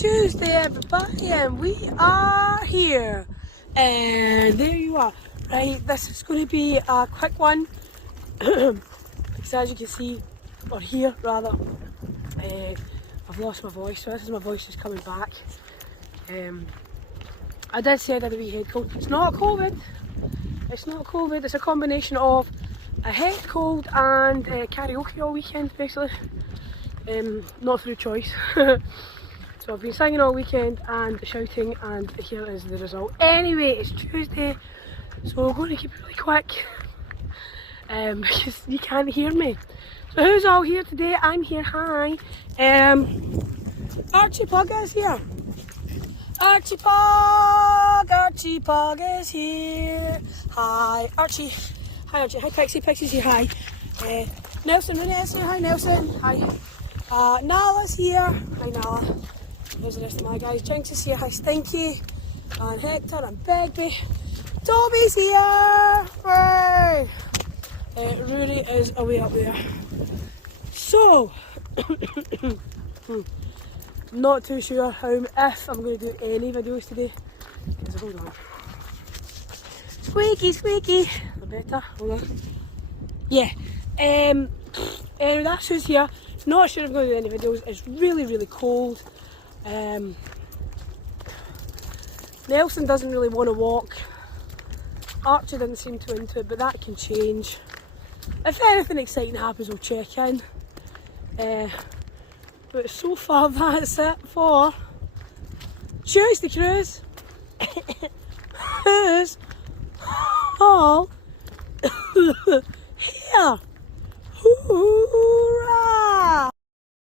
Tuesday, everybody, and we are here. And there you are. Right, this is going to be a quick one. Because as you can see, or hear rather, I've lost my voice, so this is my voice just coming back. I did say I had a wee head cold. It's not a COVID. It's not a COVID. It's a combination of a head cold and karaoke all weekend, basically. Not through choice. So I've been singing all weekend and shouting, and here is the result. Anyway, it's Tuesday, so we're going to keep it really quick because you can't hear me. So who's all here today? I'm here. Hi. Archie Pug is here. Archie Pug is here. Hi, Archie. Hi, Archie. Hi, Pixie. Pixie's here. Hi. Nelson, Rennie, say hi, Nelson. Hi. Nala's here. Hi, Nala. There's the rest of my guys. Jinx is here. Hi, Stinky. And Hector and Begbie. Toby's here. Hooray! Rory is away up there. So, not too sure if I'm going to do any videos today. Hold on. Squeaky, squeaky. Better. Hold on. Yeah. Anyway, that's who's here. Not sure if I'm going to do any videos. It's really, really cold. Nelson doesn't really want to walk. Archie didn't seem too into it, but that can change. If anything exciting happens, we'll check in. But so far, that's it for Tuesday Cruise. Who's all here?